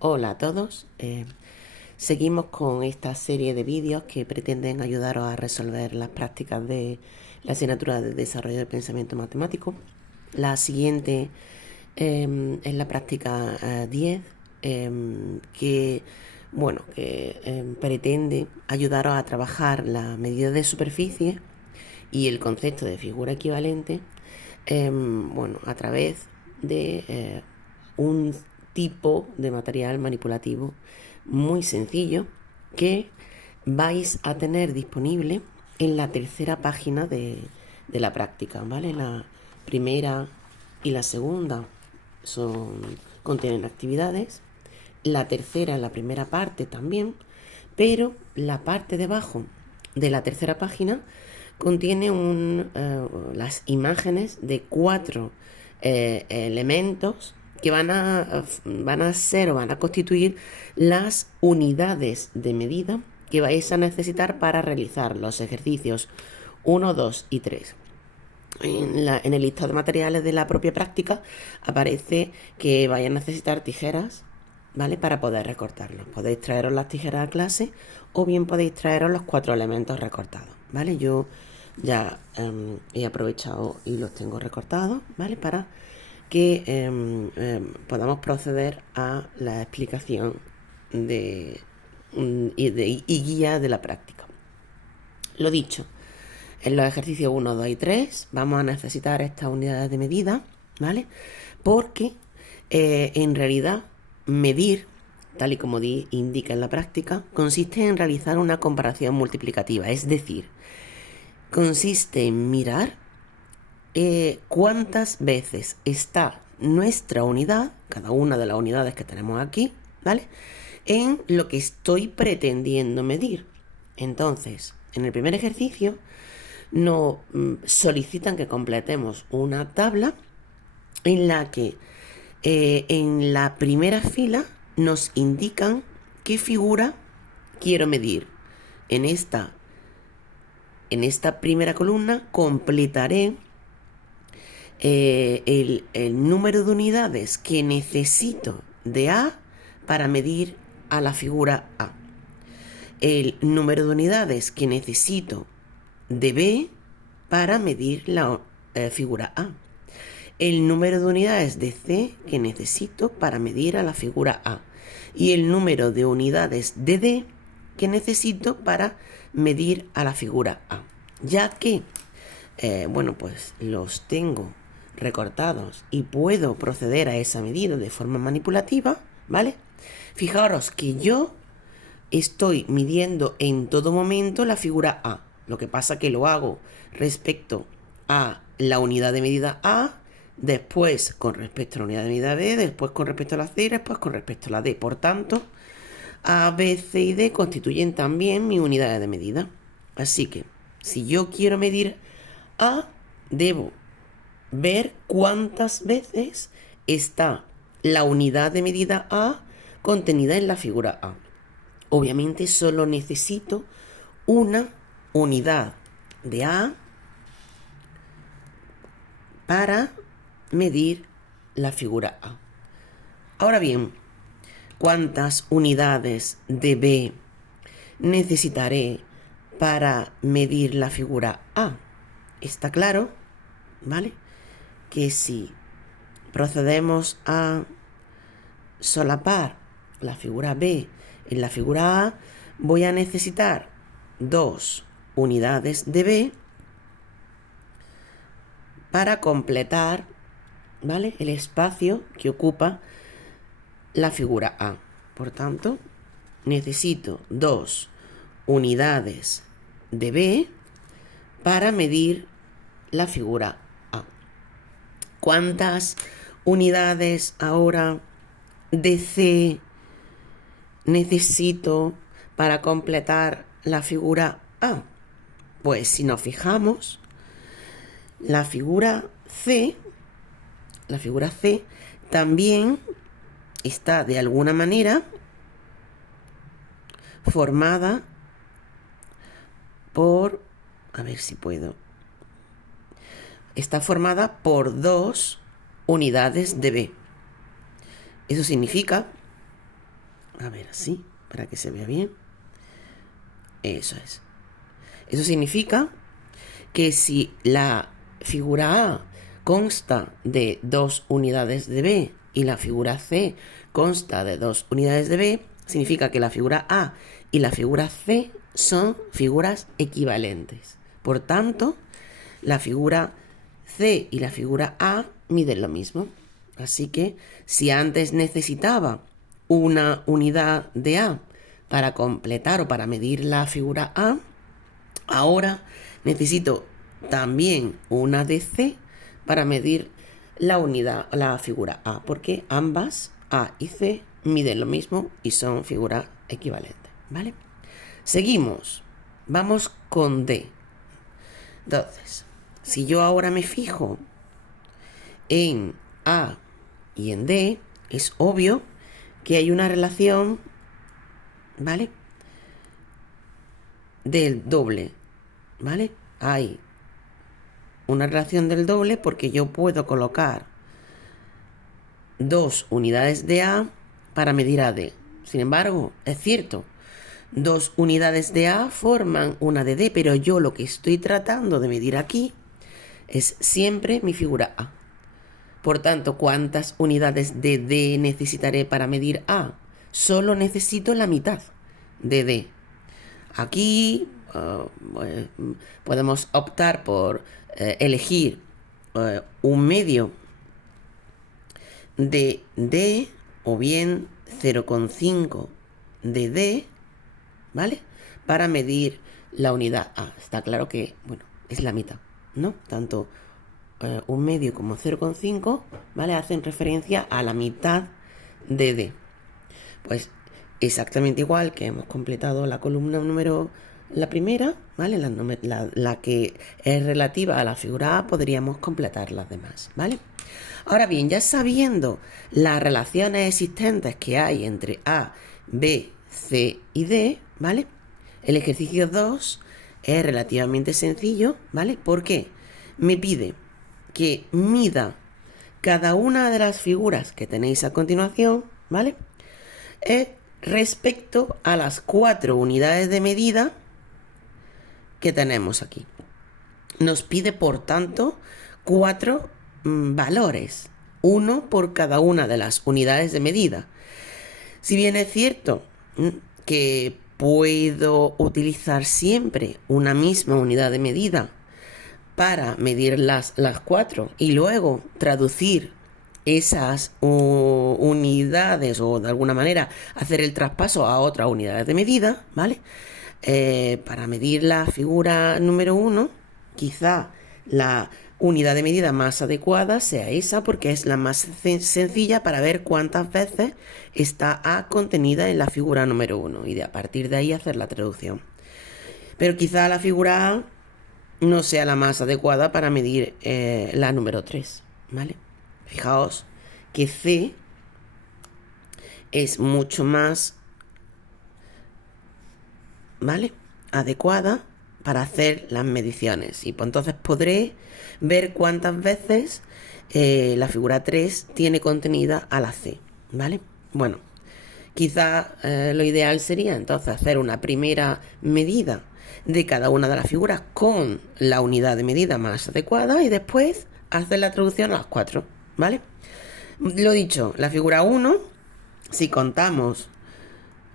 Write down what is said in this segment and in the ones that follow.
Hola a todos. Seguimos con esta serie de vídeos que pretenden ayudaros a resolver las prácticas de la asignatura de desarrollo del pensamiento matemático. La siguiente es la práctica 10, que pretende ayudaros a trabajar la medida de superficie y el concepto de figura equivalente, a través de un tipo de material manipulativo muy sencillo que vais a tener disponible en la tercera página de la práctica, ¿vale? La primera y la segunda contienen actividades, la tercera es la primera parte también, pero la parte de abajo de la tercera página contiene las imágenes de 4 elementos que van a ser o van a constituir las unidades de medida que vais a necesitar para realizar los ejercicios 1, 2 y 3. En el listado de materiales de la propia práctica aparece que vais a necesitar tijeras, ¿vale? Para poder recortarlos. Podéis traeros las tijeras a clase o bien podéis traeros los 4 elementos recortados, ¿vale? Yo ya he aprovechado y los tengo recortados, ¿vale? Para que podamos proceder a la explicación y guía de la práctica. Lo dicho, en los ejercicios 1, 2 y 3 vamos a necesitar estas unidades de medida, ¿vale? Porque en realidad medir, tal y como indica en la práctica, consiste en realizar una comparación multiplicativa, es decir, consiste en mirar cuántas veces está nuestra unidad, cada una de las unidades que tenemos aquí, ¿vale? En lo que estoy pretendiendo medir. Entonces, en el primer ejercicio nos solicitan que completemos una tabla en la que en la primera fila nos indican qué figura quiero medir. En esta primera columna completaré el número de unidades que necesito de A para medir a la figura A. El número de unidades que necesito de B para medir la figura A. El número de unidades de C que necesito para medir a la figura A. Y el número de unidades de D que necesito para medir a la figura A. Ya que, pues los tengo recortados y puedo proceder a esa medida de forma manipulativa, ¿vale? Fijaros que yo estoy midiendo en todo momento la figura A. Lo que pasa que lo hago respecto a la unidad de medida A, después con respecto a la unidad de medida B, después con respecto a la C y después con respecto a la D. Por tanto, A, B, C y D constituyen también mis unidades de medida. Así que, si yo quiero medir A, debo ver cuántas veces está la unidad de medida A contenida en la figura A. Obviamente solo necesito una unidad de A para medir la figura A. Ahora bien, ¿cuántas unidades de B necesitaré para medir la figura A? Está claro, ¿vale? Que si procedemos a solapar la figura B en la figura A, voy a necesitar 2 unidades de B para completar, ¿vale?, el espacio que ocupa la figura A. Por tanto, necesito 2 unidades de B para medir la figura A. ¿Cuántas unidades ahora de C necesito para completar la figura A? Pues si nos fijamos, la figura C también está de alguna manera formada por, a ver si puedo, está formada por 2 unidades de B. Eso significa A ver, así, para que se vea bien. Eso es. Eso significa que si la figura A consta de 2 unidades de B y la figura C consta de 2 unidades de B, significa que la figura A y la figura C son figuras equivalentes. Por tanto, la figura C y la figura A miden lo mismo. Así que si antes necesitaba una unidad de A para completar o para medir la figura A, ahora necesito también una de C para medir la figura A, porque ambas, A y C, miden lo mismo y son figuras equivalentes, ¿vale? Seguimos. Vamos con D. Entonces, si yo ahora me fijo en A y en D, es obvio que hay una relación, ¿vale? Del doble, ¿vale? Hay una relación del doble porque yo puedo colocar 2 unidades de A para medir a D. Sin embargo, es cierto, 2 unidades de A forman una de D, pero yo lo que estoy tratando de medir aquí es siempre mi figura A. Por tanto, ¿cuántas unidades de D necesitaré para medir A? Solo necesito la mitad de D. Aquí podemos optar por elegir un medio de D o bien 0,5 de D, ¿vale? Para medir la unidad A. Está claro que, bueno, es la mitad, ¿no? Tanto un medio como 0,5, ¿vale? Hacen referencia a la mitad de D. Pues exactamente igual que hemos completado la columna número, la primera, ¿vale? La que es relativa a la figura A, podríamos completar las demás, ¿vale? Ahora bien, ya sabiendo las relaciones existentes que hay entre A, B, C y D, ¿vale? El ejercicio 2 es relativamente sencillo, ¿vale? ¿Por qué? Me pide que mida cada una de las figuras que tenéis a continuación, ¿vale? Respecto a las 4 unidades de medida que tenemos aquí. Nos pide, por tanto, 4 valores, uno por cada una de las unidades de medida. Si bien es cierto que puedo utilizar siempre una misma unidad de medida para medir las 4 y luego traducir esas unidades o de alguna manera hacer el traspaso a otras unidades de medida, ¿vale? Para medir la figura número 1, quizá la unidad de medida más adecuada sea esa porque es la más sencilla para ver cuántas veces está A contenida en la figura número 1 y a partir de ahí hacer la traducción. Pero quizá la figura A no sea la más adecuada para medir la número 3, ¿vale? Fijaos que C es mucho más, ¿vale?, adecuada para hacer las mediciones. Y pues entonces podré ver cuántas veces la figura 3 tiene contenida a la C, ¿vale? Bueno, quizá lo ideal sería entonces hacer una primera medida de cada una de las figuras con la unidad de medida más adecuada y después hacer la traducción a las 4, ¿vale? Lo dicho, la figura 1, si contamos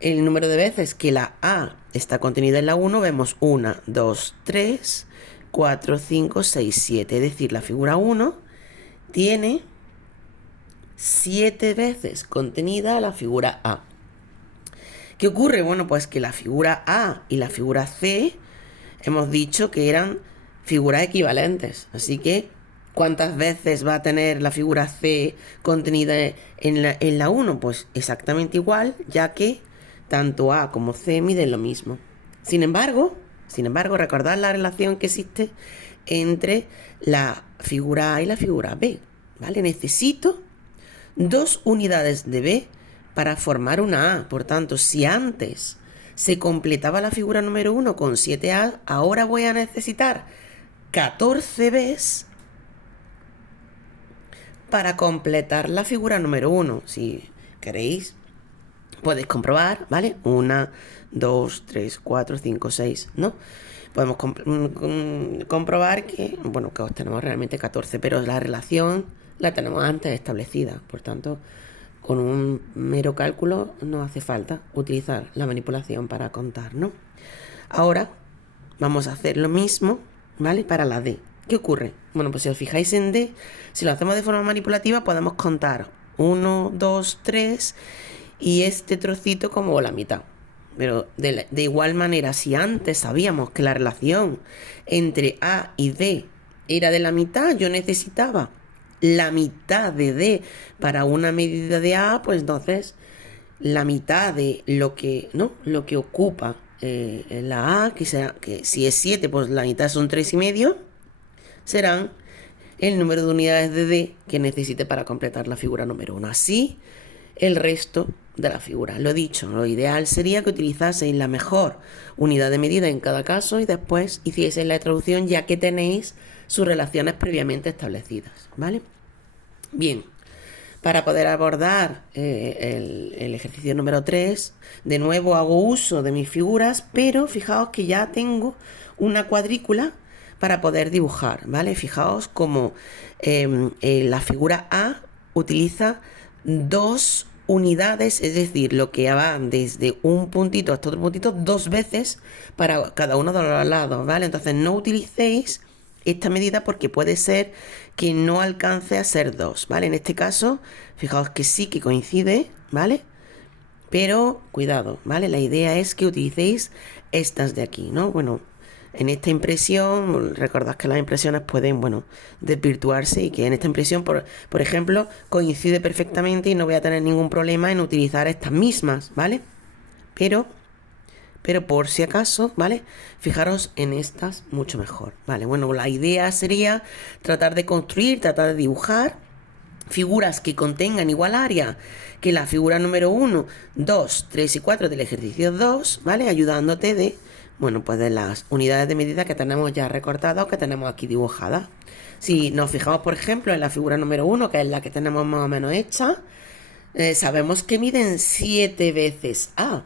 el número de veces que la A está contenida en la 1, vemos 1, 2, 3, 4, 5, 6, 7. Es decir, la figura 1 tiene 7 veces contenida la figura A. ¿Qué ocurre? Bueno, pues que la figura A y la figura C hemos dicho que eran figuras equivalentes. Así que, ¿cuántas veces va a tener la figura C contenida en la 1? Pues exactamente igual, ya que tanto A como C miden lo mismo. Sin embargo, recordad la relación que existe entre la figura A y la figura B, ¿vale? Necesito 2 unidades de B para formar una A. Por tanto, si antes se completaba la figura número 1 con 7A, ahora voy a necesitar 14 Bs para completar la figura número 1. Si queréis, Puedes comprobar, ¿vale? 1, 2, 3, 4, 5, 6, ¿no? Podemos comprobar que, bueno, que obtenemos realmente 14, pero la relación la tenemos antes establecida. Por tanto, con un mero cálculo no hace falta utilizar la manipulación para contar, ¿no? Ahora vamos a hacer lo mismo, ¿vale? Para la D. ¿Qué ocurre? Bueno, pues si os fijáis en D, si lo hacemos de forma manipulativa podemos contar 1, 2, 3 y este trocito como la mitad. Pero de igual manera, si antes sabíamos que la relación entre A y D era de la mitad, yo necesitaba la mitad de D para una medida de A, pues entonces la mitad de lo que, ¿no? Lo que ocupa la A, que si es 7, pues la mitad son 3,5, serán el número de unidades de D que necesite para completar la figura número 1. Así, el resto de la figura. Lo dicho, lo ideal sería que utilizaseis la mejor unidad de medida en cada caso y después hicieseis la traducción ya que tenéis sus relaciones previamente establecidas, ¿vale? Bien, para poder abordar el ejercicio número 3, de nuevo hago uso de mis figuras, pero fijaos que ya tengo una cuadrícula para poder dibujar, ¿vale? Fijaos como la figura A utiliza 2 unidades, es decir, lo que va desde un puntito hasta otro puntito 2 veces para cada uno de los lados, ¿vale? Entonces no utilicéis esta medida porque puede ser que no alcance a ser 2, ¿vale? En este caso, fijaos que sí que coincide, ¿vale? Pero cuidado, ¿vale? La idea es que utilicéis estas de aquí, ¿no? Bueno, en esta impresión, recordad que las impresiones pueden, bueno, desvirtuarse y que en esta impresión, por ejemplo, coincide perfectamente y no voy a tener ningún problema en utilizar estas mismas, ¿vale? Pero por si acaso, ¿vale? Fijaros en estas mucho mejor, ¿vale? Bueno, la idea sería tratar de construir, tratar de dibujar figuras que contengan igual área que la figura número 1, 2, 3 y 4 del ejercicio 2, ¿vale? Ayudándote de, bueno, pues de las unidades de medida que tenemos ya recortadas o que tenemos aquí dibujadas. Si nos fijamos, por ejemplo, en la figura número 1, que es la que tenemos más o menos hecha, sabemos que miden 7 veces A.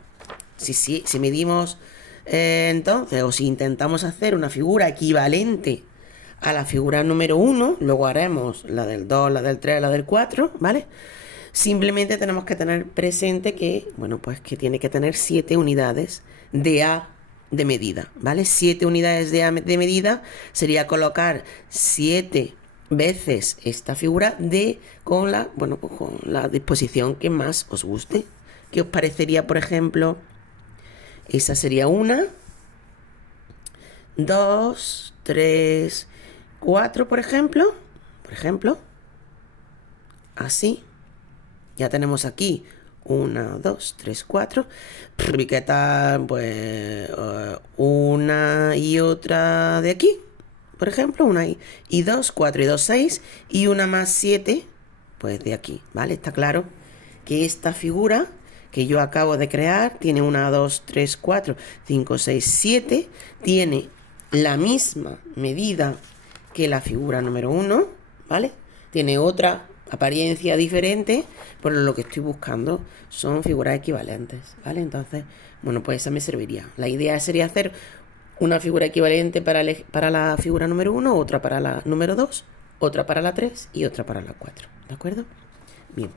Si medimos entonces, o si intentamos hacer una figura equivalente a la figura número 1, luego haremos la del 2, la del 3, la del 4, ¿vale? Simplemente tenemos que tener presente que, bueno, pues que tiene que tener 7 unidades de A de medida, ¿vale? 7 unidades de A de medida sería colocar 7 veces esta figura con la disposición que más os guste. ¿Qué os parecería, por ejemplo? Esa sería 1, 2, 3, 4, por ejemplo. Así. Ya tenemos aquí 1, 2, 3, 4. ¿Qué tal? Pues una y otra de aquí. Por ejemplo, una y 2, 4 y 2, 6. Y una más 7, pues de aquí, ¿vale? Está claro que esta figura que yo acabo de crear tiene 1, 2, 3, 4, 5, 6, 7. Tiene la misma medida que la figura número 1, ¿vale? Tiene otra apariencia diferente, por lo que estoy buscando son figuras equivalentes, ¿vale? Entonces, bueno, pues esa me serviría. La idea sería hacer una figura equivalente para la figura número 1, otra para la número 2, otra para la 3 y otra para la 4, ¿de acuerdo? Bien.